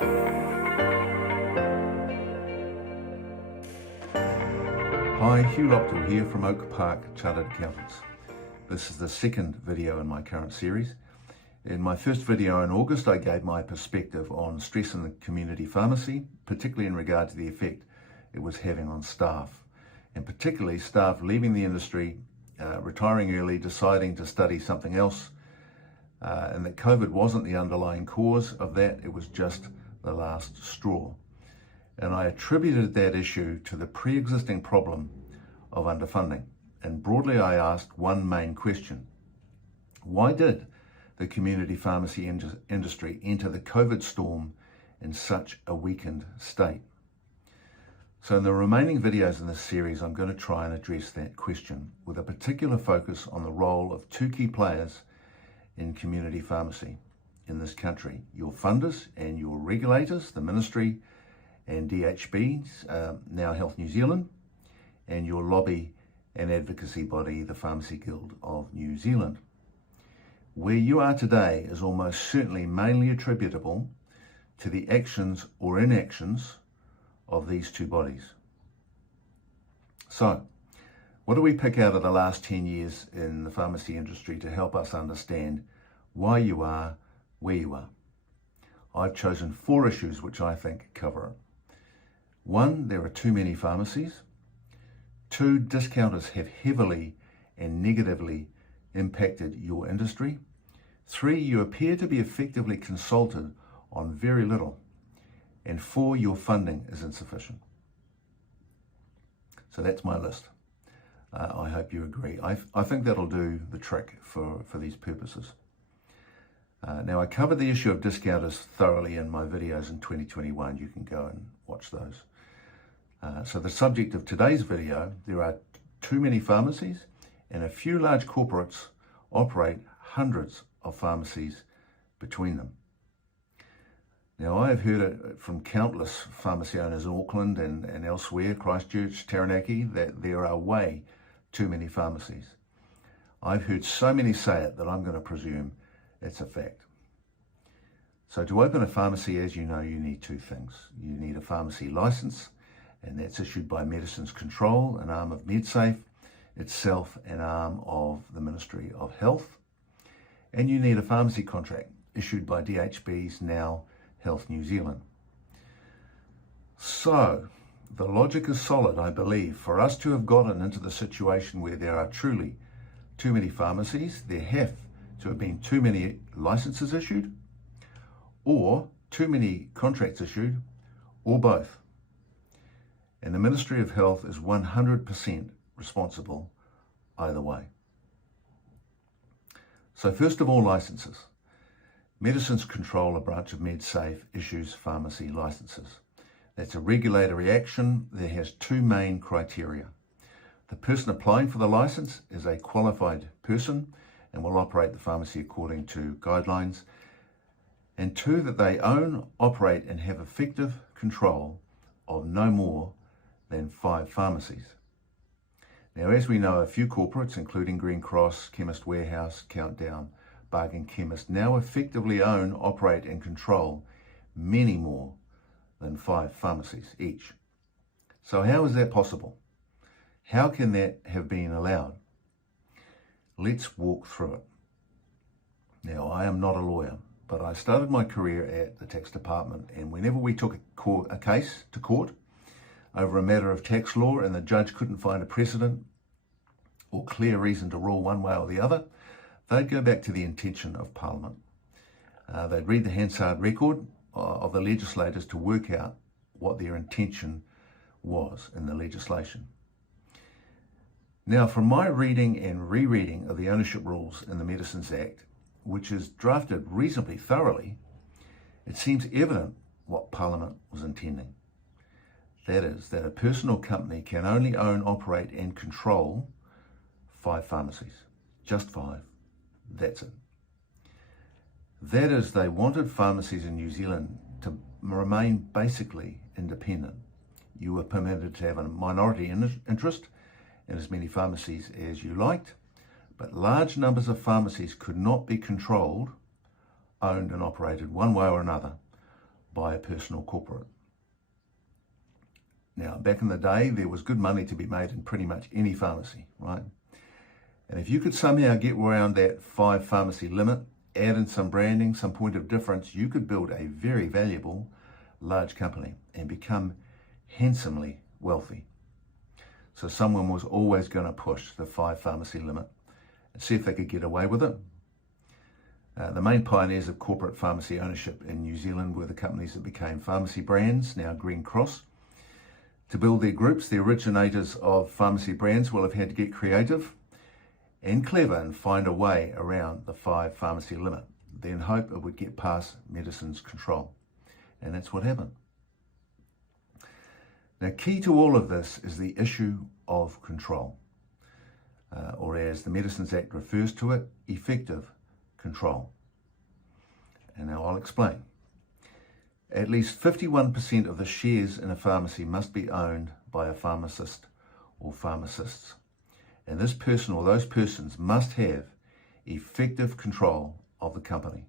Hi, Hugh here from Oak Park Chartered Accountants. This is the second video in my current series. In my first video in August, I gave my perspective on stress in the community pharmacy, particularly in regard to the effect it was having on staff, and particularly staff leaving the industry, retiring early, deciding to study something else, and that COVID wasn't the underlying cause of that, it was just the last straw. And I attributed that issue to the pre-existing problem of underfunding. And broadly, I asked one main question. Why did the community pharmacy industry enter the COVID storm in such a weakened state? So in the remaining videos in this series, I'm going to try and address that question with a particular focus on the role of two key players in community pharmacy in this country: your funders and your regulators, the Ministry and DHBs, now Health New Zealand, and your lobby and advocacy body, the Pharmacy Guild of New Zealand. Where you are today is almost certainly mainly attributable to the actions or inactions of these two bodies. So, what do we pick out of the last 10 years in the pharmacy industry to help us understand why you are where you are? I've chosen 4 issues which I think cover it. 1, there are too many pharmacies. 2, discounters have heavily and negatively impacted your industry. 3, you appear to be effectively consulted on very little. And 4, your funding is insufficient. So that's my list. I hope you agree. I think that'll do the trick for these purposes. Now, I covered the issue of discounters thoroughly in my videos in 2021. You can go and watch those. So the subject of today's video, there are too many pharmacies and a few large corporates operate hundreds of pharmacies between them. Now, I have heard it from countless pharmacy owners in Auckland and elsewhere, Christchurch, Taranaki, that there are way too many pharmacies. I've heard so many say it that I'm going to presume it's a fact. So to open a pharmacy, as you know, you need 2 things. You need a pharmacy license, and that's issued by Medicines Control, an arm of MedSafe, itself an arm of the Ministry of Health. And you need a pharmacy contract issued by DHB's now Health New Zealand. So the logic is solid, I believe. For us to have gotten into the situation where there are truly too many pharmacies, there have to have been too many licenses issued, or too many contracts issued, or both. And the Ministry of Health is 100% responsible either way. So first of all, licenses. Medicines Control, a branch of MedSafe, issues pharmacy licenses. That's a regulatory action that has 2 main criteria. The person applying for the license is a qualified person and will operate the pharmacy according to guidelines. And 2, that they own, operate and have effective control of no more than 5 pharmacies. Now, as we know, a few corporates, including Green Cross, Chemist Warehouse, Countdown, Bargain Chemist, now effectively own, operate and control many more than 5 pharmacies each. So how is that possible? How can that have been allowed? Let's walk through it. Now, I am not a lawyer, but I started my career at the tax department, and whenever we took a case to court over a matter of tax law and the judge couldn't find a precedent or clear reason to rule one way or the other, they'd go back to the intention of Parliament. They'd read the Hansard record of the legislators to work out what their intention was in the legislation. Now, from my reading and rereading of the ownership rules in the Medicines Act, which is drafted reasonably thoroughly, it seems evident what Parliament was intending. That is, that a person or company can only own, operate and control 5 pharmacies. Just 5. That's it. That is, they wanted pharmacies in New Zealand to remain basically independent. You were permitted to have a minority interest in as many pharmacies as you liked, but large numbers of pharmacies could not be controlled, owned and operated one way or another by a personal corporate. Now, back in the day, there was good money to be made in pretty much any pharmacy, right? And if you could somehow get around that 5 pharmacy limit, add in some branding, some point of difference, you could build a very valuable large company and become handsomely wealthy. So someone was always going to push the 5 pharmacy limit and see if they could get away with it. The main pioneers of corporate pharmacy ownership in New Zealand were the companies that became pharmacy brands, now Green Cross. To build their groups, the originators of pharmacy brands will have had to get creative and clever and find a way around the 5 pharmacy limit, then hope it would get past medicines control. And that's what happened. Now, key to all of this is the issue of control, or as the Medicines Act refers to it, effective control. And now I'll explain. At least 51% of the shares in a pharmacy must be owned by a pharmacist or pharmacists. And this person or those persons must have effective control of the company.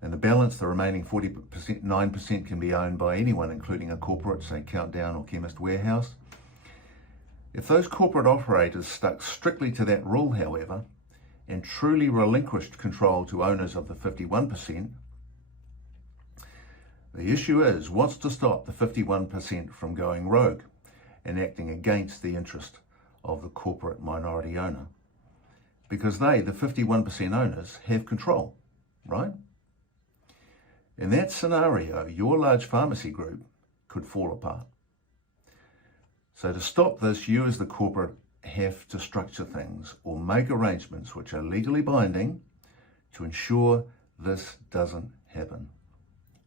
And the balance, the remaining 9%, can be owned by anyone, including a corporate, say Countdown or Chemist Warehouse. If those corporate operators stuck strictly to that rule, however, and truly relinquished control to owners of the 51%, the issue is, what's to stop the 51% from going rogue and acting against the interest of the corporate minority owner? Because they, the 51% owners, have control, right? In that scenario, your large pharmacy group could fall apart. So to stop this, you as the corporate have to structure things or make arrangements which are legally binding to ensure this doesn't happen.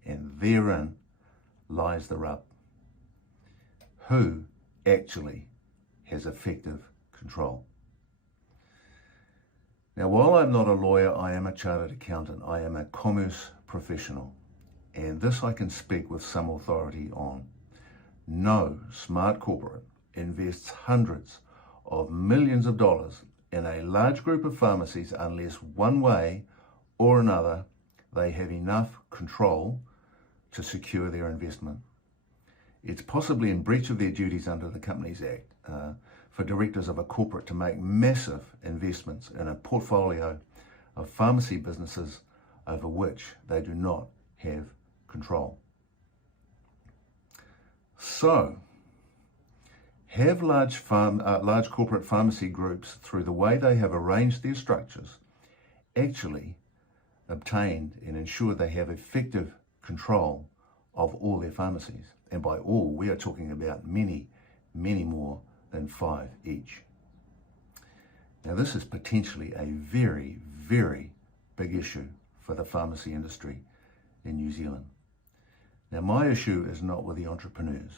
And therein lies the rub. Who actually has effective control? Now, while I'm not a lawyer, I am a chartered accountant. I am a commerce professional. And this I can speak with some authority on. No smart corporate invests hundreds of millions of dollars in a large group of pharmacies unless one way or another they have enough control to secure their investment. It's possibly in breach of their duties under the Companies Act for directors of a corporate to make massive investments in a portfolio of pharmacy businesses over which they do not have control. So, have large corporate pharmacy groups, through the way they have arranged their structures, actually obtained and ensured they have effective control of all their pharmacies? And by all, we are talking about many, many more than 5 each. Now, this is potentially a very, very big issue for the pharmacy industry in New Zealand. Now, my issue is not with the entrepreneurs,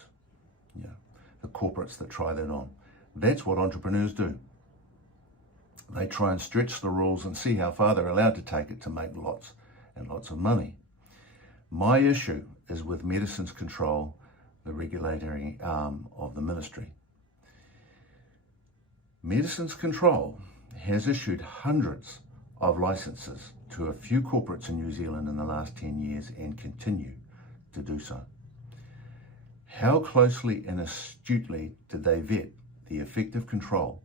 the corporates that try that on. That's what entrepreneurs do. They try and stretch the rules and see how far they're allowed to take it to make lots and lots of money. My issue is with Medicines Control, the regulatory arm of the ministry. Medicines Control has issued hundreds of licenses to a few corporates in New Zealand in the last 10 years and continue to do so. How closely and astutely did they vet the effective control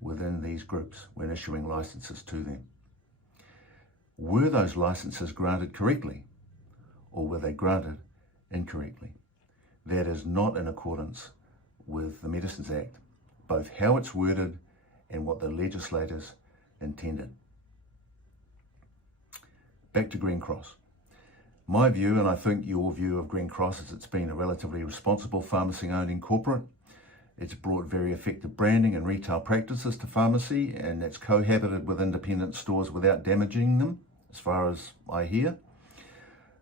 within these groups when issuing licenses to them? Were those licenses granted correctly, or were they granted incorrectly? That is not in accordance with the Medicines Act, both how it's worded and what the legislators intended. Back to Green Cross. My view, and I think your view of Green Cross, is it's been a relatively responsible pharmacy-owning corporate. It's brought very effective branding and retail practices to pharmacy, and it's cohabited with independent stores without damaging them, as far as I hear.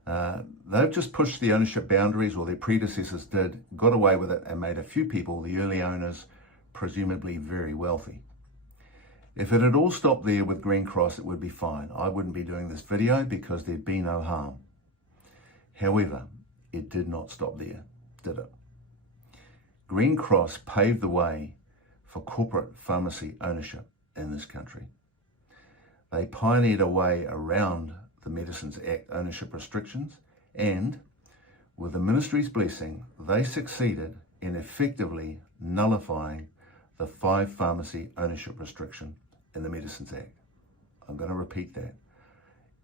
They've just pushed the ownership boundaries, or their predecessors did, got away with it, and made a few people, the early owners, presumably very wealthy. If it had all stopped there with Green Cross, it would be fine. I wouldn't be doing this video because there'd be no harm. However, it did not stop there, did it? Green Cross paved the way for corporate pharmacy ownership in this country. They pioneered a way around the Medicines Act ownership restrictions, and With the ministry's blessing, they succeeded in effectively nullifying the 5 pharmacy ownership restriction in the Medicines Act. I'm going to repeat that.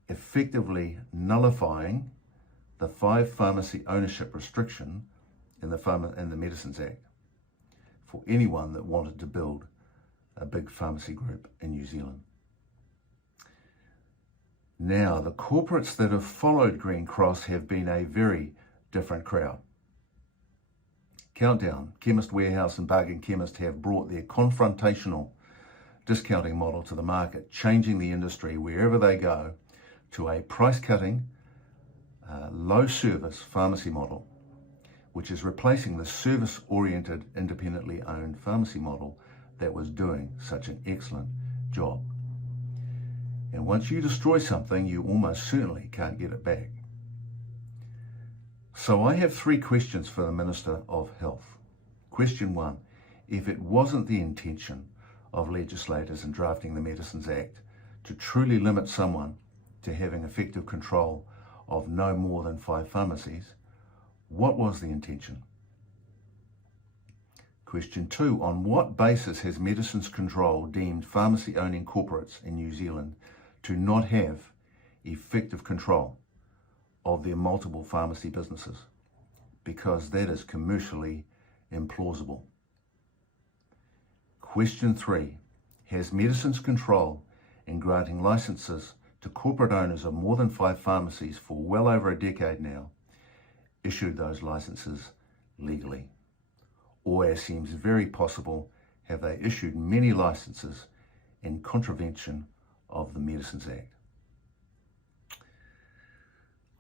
Effectively nullifying the 5 pharmacy ownership restriction in the Medicines Act for anyone that wanted to build a big pharmacy group in New Zealand. Now, the corporates that have followed Green Cross have been a very different crowd. Countdown, Chemist Warehouse and Bargain Chemist have brought their confrontational discounting model to the market, changing the industry wherever they go to a price-cutting, low-service pharmacy model, which is replacing the service-oriented, independently owned pharmacy model that was doing such an excellent job. And once you destroy something, you almost certainly can't get it back. So I have 3 questions for the Minister of Health. Question 1, if it wasn't the intention of legislators in drafting the Medicines Act to truly limit someone to having effective control of no more than 5 pharmacies, what was the intention? Question 2, on what basis has Medicines Control deemed pharmacy-owning corporates in New Zealand to not have effective control of their multiple pharmacy businesses? Because that is commercially implausible. Question 3, has Medicines Control, in granting licenses to corporate owners of more than 5 pharmacies for well over a decade now, issued those licenses legally? Or, as seems very possible, have they issued many licenses in contravention of the Medicines Act?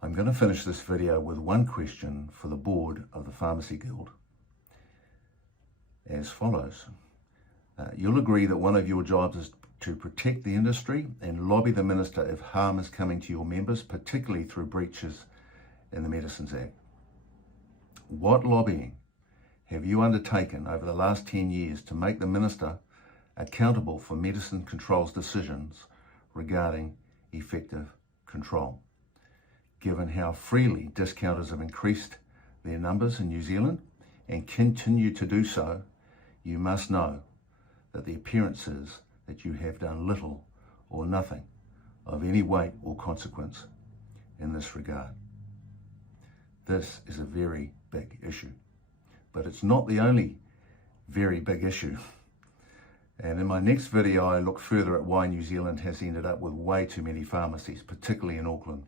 I'm going to finish this video with one question for the board of the Pharmacy Guild as follows. You'll agree that one of your jobs is to protect the industry and lobby the minister if harm is coming to your members, particularly through breaches in the Medicines Act. What lobbying have you undertaken over the last 10 years to make the minister accountable for Medicines Control's decisions regarding effective control? Given how freely discounters have increased their numbers in New Zealand and continue to do so, you must know that the appearance is that you have done little or nothing of any weight or consequence in this regard. This is a very big issue, but it's not the only very big issue. And in my next video, I look further at why New Zealand has ended up with way too many pharmacies, particularly in Auckland,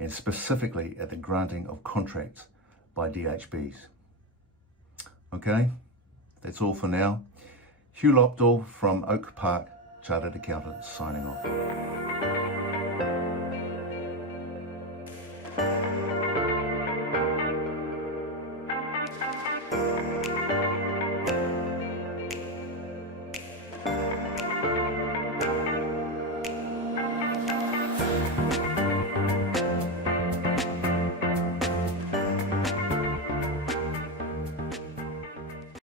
and specifically at the granting of contracts by DHBs. Okay, that's all for now. Hugh from Oak Park Chartered Accountants signing off.